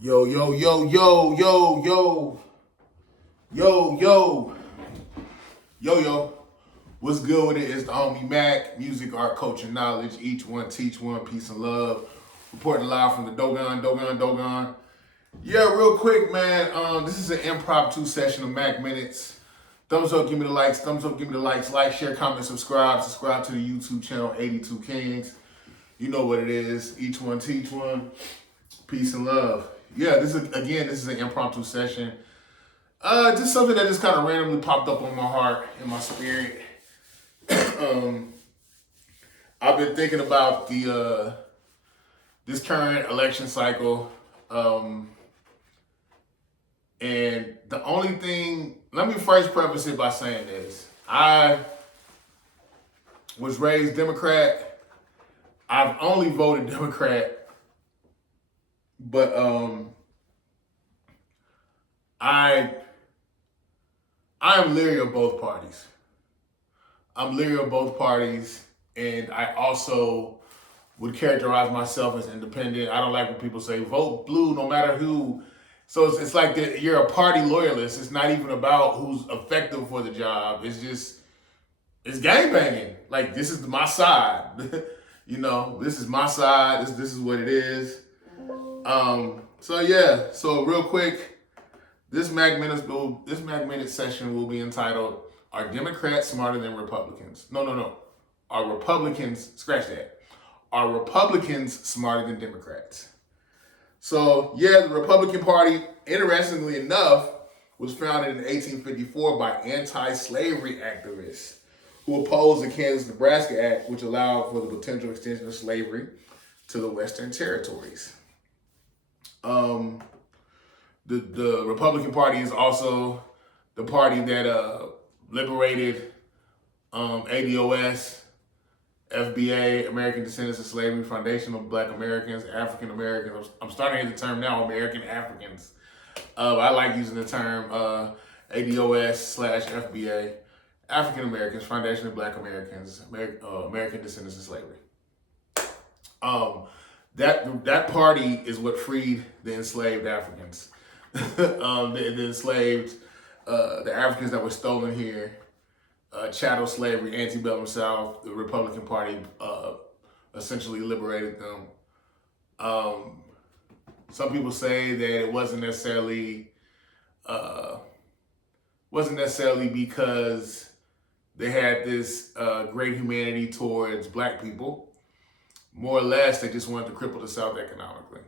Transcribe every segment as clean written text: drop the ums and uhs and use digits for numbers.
Yo, yo, yo, yo, yo, yo, yo, yo, yo. What's good with it? It's the homie Mac, music, art, culture, knowledge. Each one teach one, peace and love. Reporting live from the Dogon. Yeah, real quick, man. This is an impromptu session of Mac Minutes. Thumbs up, give me the likes. Thumbs up, give me the likes. Like, share, comment, subscribe. Subscribe to the YouTube channel 82 Kings. You know what it is. Each one teach one. Peace and love. Yeah, this is an impromptu session. Just something that just kind of randomly popped up on my heart and my spirit. I've been thinking about the this current election cycle, and the only thing. Let me first preface it by saying this: I was raised Democrat. I've only voted Democrat, but I am leery of both parties. I'm leery of both parties, and I also would characterize myself as independent. I don't like when people say vote blue no matter who. So it's like you're a party loyalist. It's not even about who's effective for the job. It's gangbanging. Like, this is my side. This is my side. This is what it is. So real quick, this Mac Minute session will be entitled, "Are Democrats smarter than Republicans?" No. Are Republicans, scratch that. Are Republicans smarter than Democrats? So, yeah, the Republican Party, interestingly enough, was founded in 1854 by anti-slavery activists who opposed the Kansas-Nebraska Act, which allowed for the potential extension of slavery to the Western territories. The Republican Party is also the party that liberated ADOS, FBA, American Descendants of Slavery, Foundation of Black Americans, African Americans. I'm starting to hear the term now, American Africans. I like using the term ADOS/FBA, African Americans, Foundation of Black Americans, American Descendants of Slavery. That party is what freed the enslaved Africans. The enslaved, the Africans that were stolen here, chattel slavery, antebellum South. The Republican Party essentially liberated them. Some people say that it wasn't necessarily because they had this great humanity towards black people. More or less, they just wanted to cripple the South economically.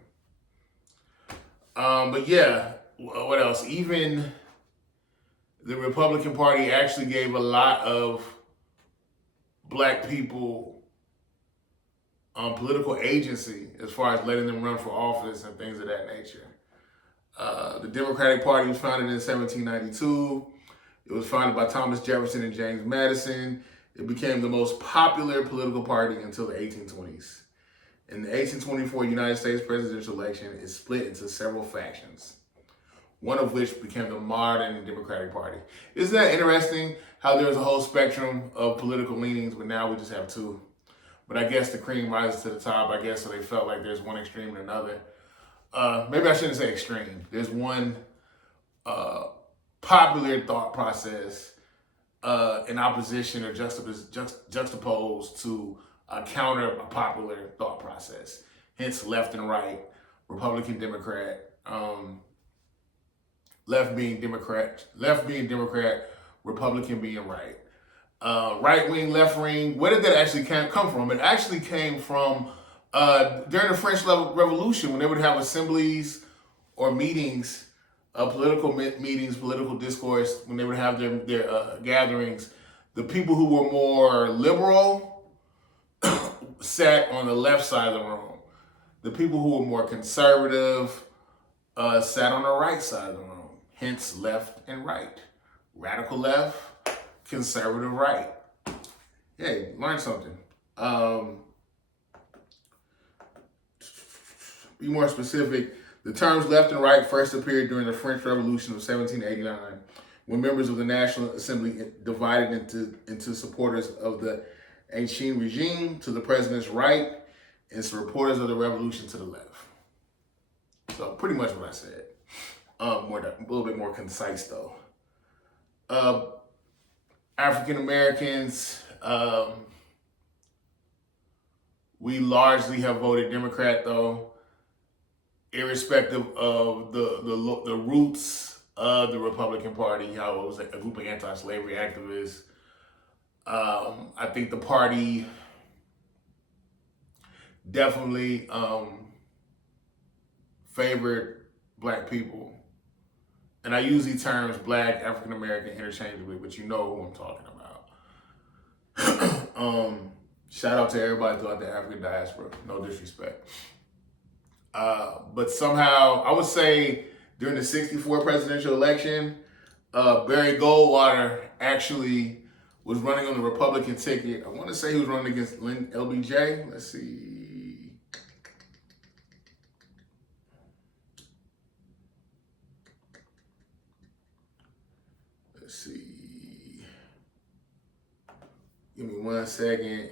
But yeah, what else? Even the Republican Party actually gave a lot of black people political agency as far as letting them run for office and things of that nature. The Democratic Party was founded in 1792. It was founded by Thomas Jefferson and James Madison. It became the most popular political party until the 1820s. In the 1824 United States presidential election, it split into several factions, one of which became the modern Democratic Party. Isn't that interesting how there's a whole spectrum of political leanings, but now we just have two? But I guess the cream rises to the top, I guess, so they felt like there's one extreme and another. Maybe I shouldn't say extreme. There's one popular thought process in opposition or juxtaposed to a counter popular thought process. Hence, left and right, Republican, Democrat, left being Democrat, Republican being right. Right wing, left wing. Where did that actually come from? It actually came from during the French Revolution, when they would have assemblies or meetings, political meetings, political discourse, when they would have their gatherings. The people who were more liberal sat on the left side of the room. The people who were more conservative sat on the right side of the room. Hence, left and right. Radical left, conservative right. Hey, learn something. Be more specific. The terms left and right first appeared during the French Revolution of 1789, when members of the National Assembly divided into supporters of the Ancien regime to the president's right and supporters of the revolution to the left. So pretty much what I said. A little bit more concise though. African Americans, we largely have voted Democrat though, irrespective of the roots of the Republican Party, how it was a group of anti-slavery activists. I think the party definitely favored black people. And I use these terms black, African American interchangeably, but you know who I'm talking about. Shout out to everybody throughout the African diaspora, no disrespect. But somehow, I would say during the 1964 presidential election, Barry Goldwater actually was running on the Republican ticket. I want to say he was running against LBJ. Let's see. Give me 1 second.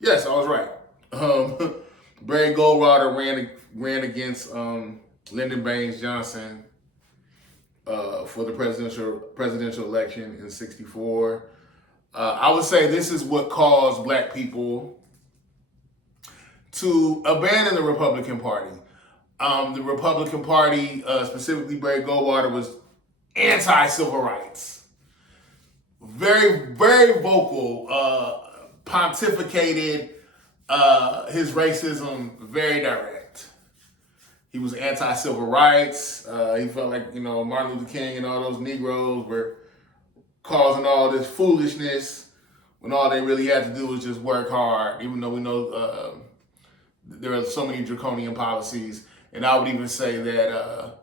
Yes, I was right. Barry Goldwater ran against Lyndon Baines Johnson for the presidential election in 1964. I would say this is what caused black people to abandon the Republican Party. The Republican Party, specifically Barry Goldwater, was anti-civil rights. Very, very vocal, pontificated his racism very direct. He was anti-civil rights. He felt like, Martin Luther King and all those Negroes were causing all this foolishness when all they really had to do was just work hard, even though we know there are so many draconian policies. And I would even say that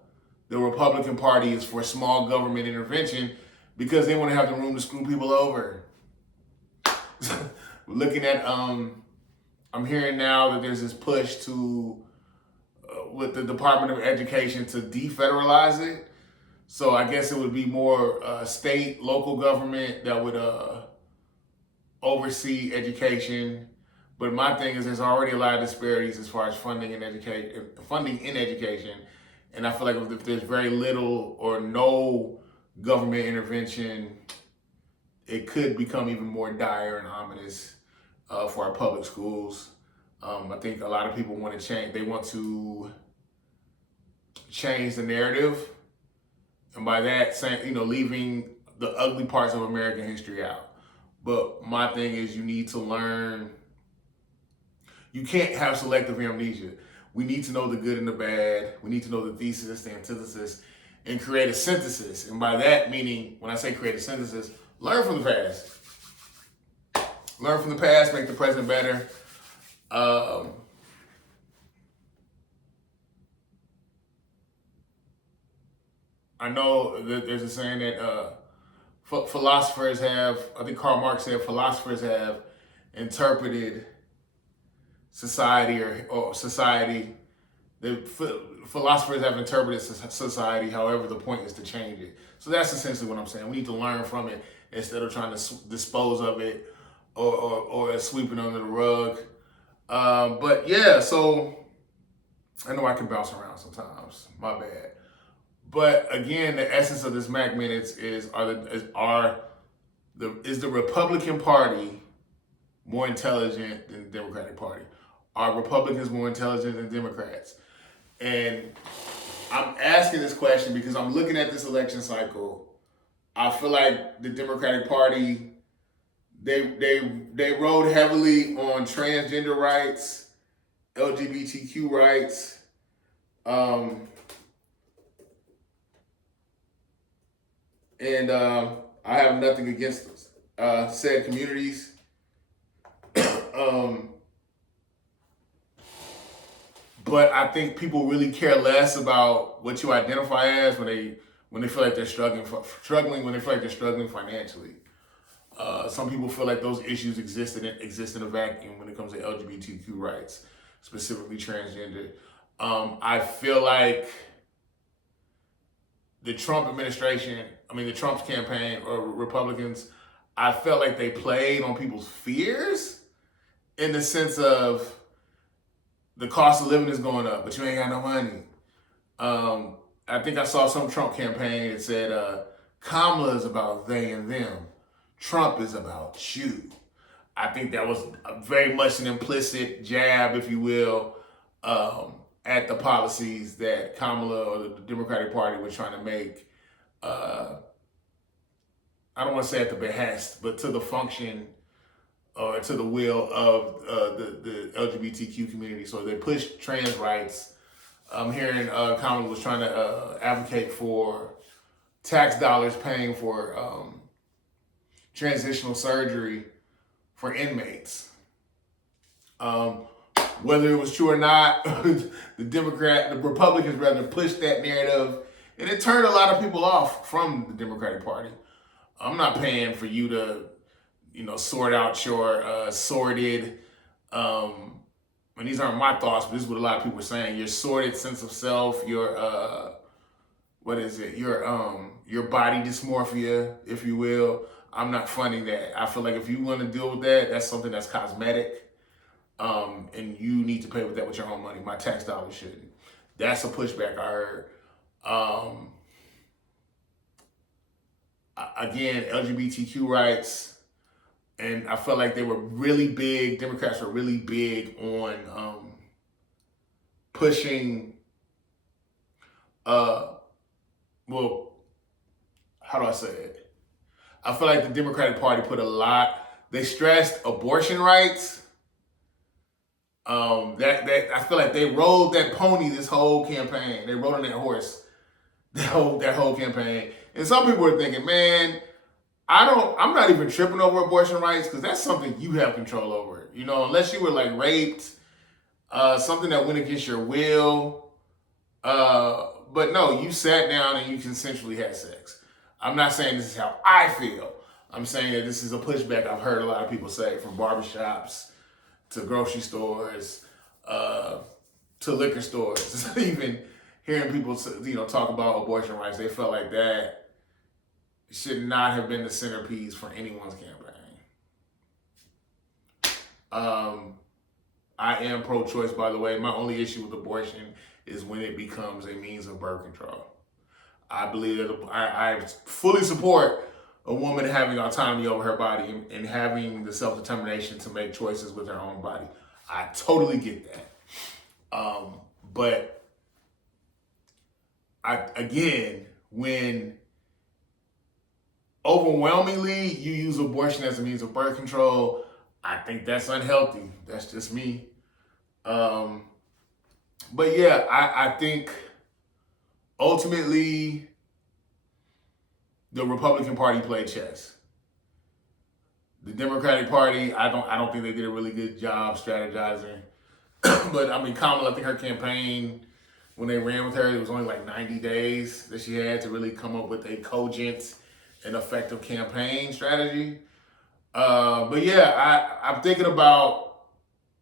the Republican Party is for small government intervention because they want to have the room to screw people over. Looking at, I'm hearing now that there's this push to, with the Department of Education, to defederalize it. So I guess it would be more state, local government that would oversee education. But my thing is, there's already a lot of disparities as far as funding in education, and I feel like if there's very little or no government intervention, it could become even more dire and ominous for our public schools. I think a lot of people want to change. They want to change the narrative, and by that saying, leaving the ugly parts of American history out. But my thing is, you need to learn. You can't have selective amnesia. We need to know the good and the bad. We need to know the thesis, the antithesis, and create a synthesis. And by that meaning, when I say create a synthesis, learn from the past. Learn from the past, make the present better. I know that there's a saying that philosophers have, I think Karl Marx said, philosophers have interpreted society or society. The philosophers have interpreted society. However, the point is to change it. So that's essentially what I'm saying. We need to learn from it instead of trying to dispose of it or sweep it under the rug. But yeah, so I know I can bounce around sometimes. My bad. But again, the essence of this Mac Minutes is the Republican Party more intelligent than the Democratic Party? Are Republicans more intelligent than Democrats? And I'm asking this question because I'm looking at this election cycle. I feel like the Democratic Party, they rode heavily on transgender rights, LGBTQ rights, and I have nothing against said communities. But I think people really care less about what you identify as when they feel like they're struggling when they feel like they're struggling financially. Some people feel like those issues exist in a vacuum when it comes to LGBTQ rights, specifically transgender. I feel like the Trump administration, the Trump's campaign or Republicans, I felt like they played on people's fears in the sense of the cost of living is going up, but you ain't got no money. I think I saw some Trump campaign that said Kamala is about they and them. Trump is about you. I think that was very much an implicit jab, if you will, at the policies that Kamala or the Democratic Party was trying to make. I don't want to say at the behest, but to the function or to the will of the LGBTQ community. So they pushed trans rights. I'm hearing Kamala was trying to advocate for tax dollars paying for transitional surgery for inmates. Whether it was true or not, the Republicans rather pushed that narrative, and it turned a lot of people off from the Democratic Party. I'm not paying for you to, sort out your sordid, and these aren't my thoughts, but this is what a lot of people are saying, your sordid sense of self, your, your body dysmorphia, if you will. I'm not funding that. I feel like if you want to deal with that, that's something that's cosmetic. And you need to pay with that with your own money. My tax dollars shouldn't. That's a pushback I heard. Again, LGBTQ rights, and I felt like they were really big. Democrats were really big on pushing. How do I say it? I feel like the Democratic Party put a lot. They stressed abortion rights. I feel like they rode that pony this whole campaign. They rode on that horse that whole campaign. And some people are thinking, man, I'm not even tripping over abortion rights because that's something you have control over. Unless you were like raped, something that went against your will. But no, you sat down and you consensually had sex. I'm not saying this is how I feel. I'm saying that this is a pushback I've heard a lot of people say, from barbershops to grocery stores, to liquor stores. Even hearing people, talk about abortion rights, they felt like that should not have been the centerpiece for anyone's campaign. I am pro-choice, by the way. My only issue with abortion is when it becomes a means of birth control. I believe that I fully support a woman having autonomy over her body and having the self-determination to make choices with her own body. I totally get that. But when overwhelmingly you use abortion as a means of birth control, I think that's unhealthy. That's just me. But yeah, I think ultimately the Republican Party played chess. The Democratic Party, I don't think they did a really good job strategizing. But Kamala, I think her campaign, when they ran with her, it was only like 90 days that she had to really come up with a cogent and effective campaign strategy. But yeah, I'm thinking about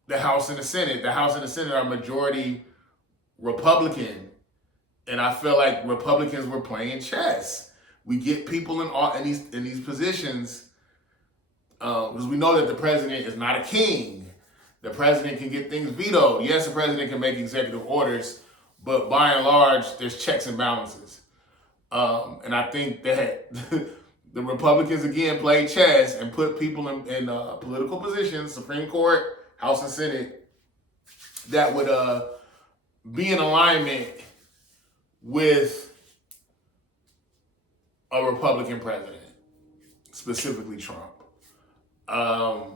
the House and the Senate. The House and the Senate are majority Republican, and I feel like Republicans were playing chess. We get people in these positions because we know that the president is not a king. The president can get things vetoed. Yes, the president can make executive orders, but by and large, there's checks and balances. And I think that the Republicans, again, played chess and put people in political positions, Supreme Court, House and Senate, that would be in alignment with a Republican president, specifically Trump. I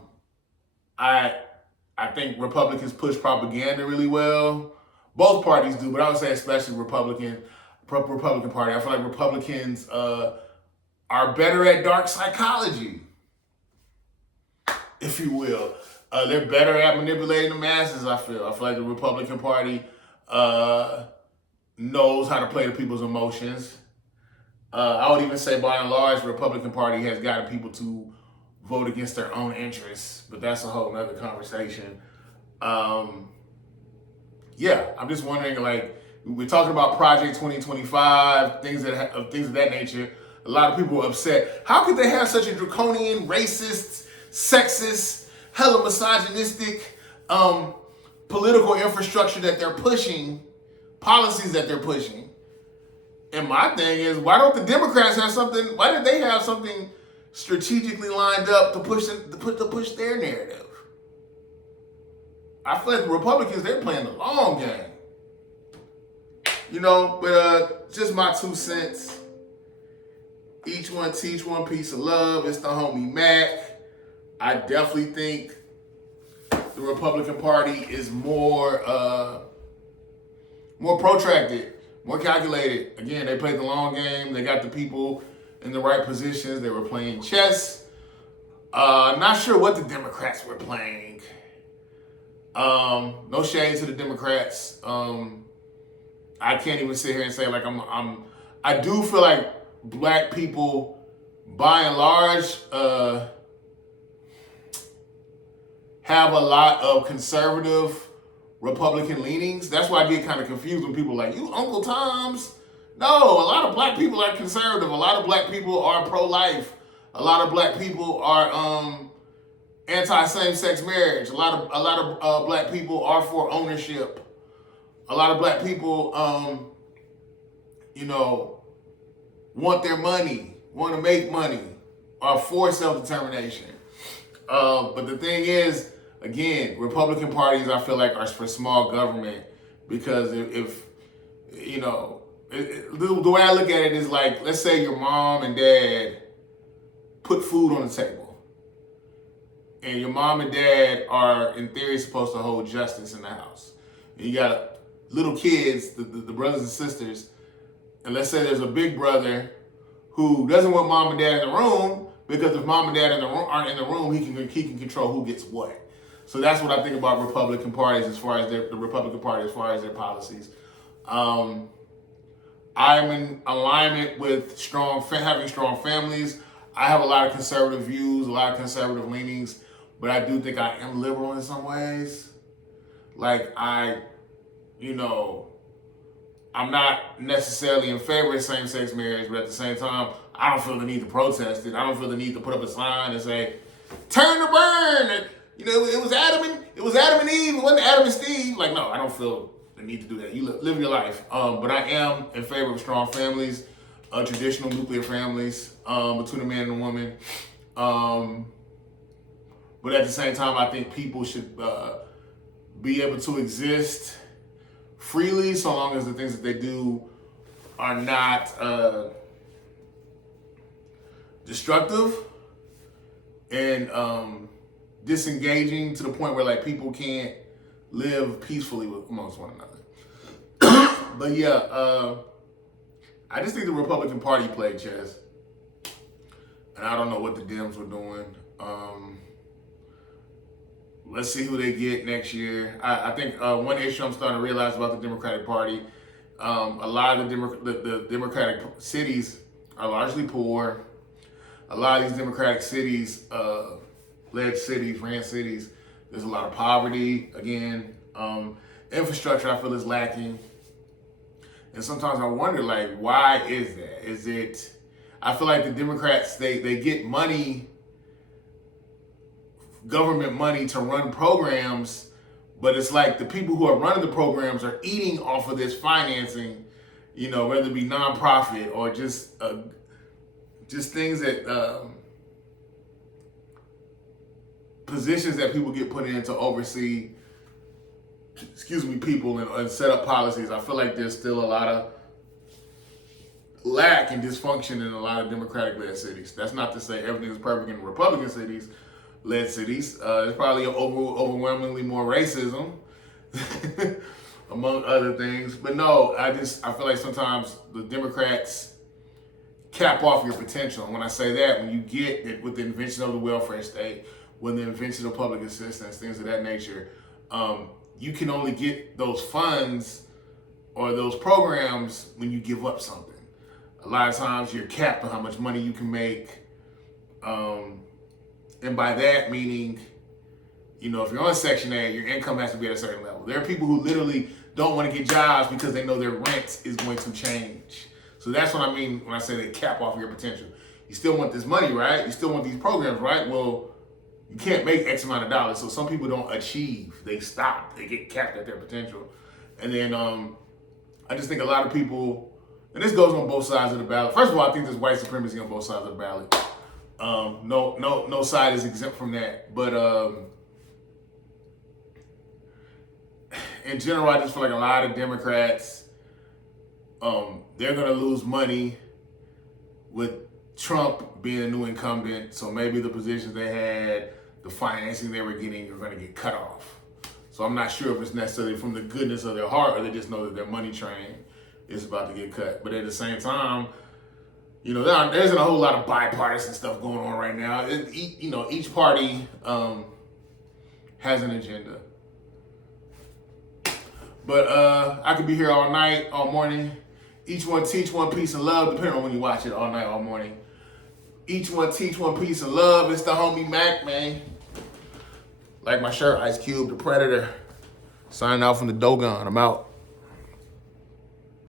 think Republicans push propaganda really well. Both parties do, but I would say especially Republican Party. I feel like Republicans are better at dark psychology, if you will. They're better at manipulating the masses, I feel. I feel like the Republican Party knows how to play to people's emotions. I would even say, by and large, the Republican Party has gotten people to vote against their own interests, but that's a whole nother conversation. Yeah, I'm just wondering, like, we're talking about Project 2025, things of that nature. A lot of people were upset. How could they have such a draconian, racist, sexist, hella misogynistic political infrastructure that they're pushing, policies that they're pushing. And my thing is, why don't the Democrats have something? Why did they have something strategically lined up to push their narrative? I feel like the Republicans, they're playing the long game. But just my 2 cents. Each one teach one piece of love. It's the homie Mac. I definitely think the Republican Party is more protracted, more calculated. Again, they played the long game. They got the people in the right positions. They were playing chess. Not sure what the Democrats were playing. No shade to the Democrats. I can't even sit here and say like I do feel like black people, by and large, have a lot of conservative Republican leanings. That's why I get kind of confused when people are like, you Uncle Toms. No, a lot of black people are conservative. A lot of black people are pro-life. A lot of black people are anti-same-sex marriage. A lot of black people are for ownership. A lot of black people, want their money, want to make money, are for self-determination. But the thing is, again, Republican parties, I feel like, are for small government, because if the way I look at it is like, let's say your mom and dad put food on the table, and your mom and dad are, in theory, supposed to hold justice in the house. And you got little kids, the brothers and sisters, and let's say there's a big brother who doesn't want mom and dad in the room, because if mom and dad aren't in the room, he can control who gets what. So that's what I think about Republican parties as far as the Republican Party, as far as their policies. I'm in alignment with having strong families. I have a lot of conservative views, a lot of conservative leanings, but I do think I am liberal in some ways. Like I'm not necessarily in favor of same-sex marriage, but at the same time, I don't feel the need to protest it. I don't feel the need to put up a sign and say, "Turn to burn." It was Adam and Eve. It wasn't Adam and Steve. Like, no, I don't feel the need to do that. You live your life. But I am in favor of strong families, traditional nuclear families between a man and a woman. But at the same time, I think people should be able to exist freely, so long as the things that they do are not destructive and disengaging to the point where like people can't live peacefully amongst one another. But yeah, I just think the Republican Party played chess, and I don't know what the Dems were doing. Let's see who they get next year. I think one issue I'm starting to realize about the Democratic Party, a lot of the Democratic cities are largely poor. A lot of these Democratic cities, ran cities, there's a lot of poverty. Again, infrastructure I feel is lacking. And sometimes I wonder, like, why is that? I feel like the Democrats, they get money, government money to run programs, but it's like the people who are running the programs are eating off of this financing, whether it be nonprofit or just things that, positions that people get put in to oversee, people and set up policies. I feel like there's still a lot of lack and dysfunction in a lot of Democratic-led cities. That's not to say everything is perfect in Republican led cities. There's probably overwhelmingly more racism, among other things. But no, I feel like sometimes the Democrats cap off your potential. And when I say that, when you get it with the invention of the welfare state, with the invention of public assistance, things of that nature, you can only get those funds or those programs when you give up something. A lot of times you're capped on how much money you can make. And by that meaning, if you're on Section 8, your income has to be at a certain level. There are people who literally don't want to get jobs because they know their rent is going to change. So that's what I mean when I say they cap off your potential. You still want this money, right? You still want these programs, right? Well, you can't make X amount of dollars. So some people don't achieve. They stop. They get capped at their potential. And then I just think a lot of people, and this goes on both sides of the ballot. First of all, I think there's white supremacy on both sides of the ballot. No side is exempt from that. But in general, I just feel like a lot of Democrats, they're gonna lose money with Trump being a new incumbent. So maybe the positions they had, the financing they were getting, are gonna get cut off. So I'm not sure if it's necessarily from the goodness of their heart or they just know that their money train is about to get cut. But at the same time, you know, there isn't a whole lot of bipartisan stuff going on right now. Each party has an agenda. But I could be here all night, all morning. Each one teach, one peace and love, depending on when you watch it, all night, all morning. Each one teach, one peace and love. It's the homie Mac, man. Like my shirt, Ice Cube, the Predator. Signing out from the Dogon. I'm out.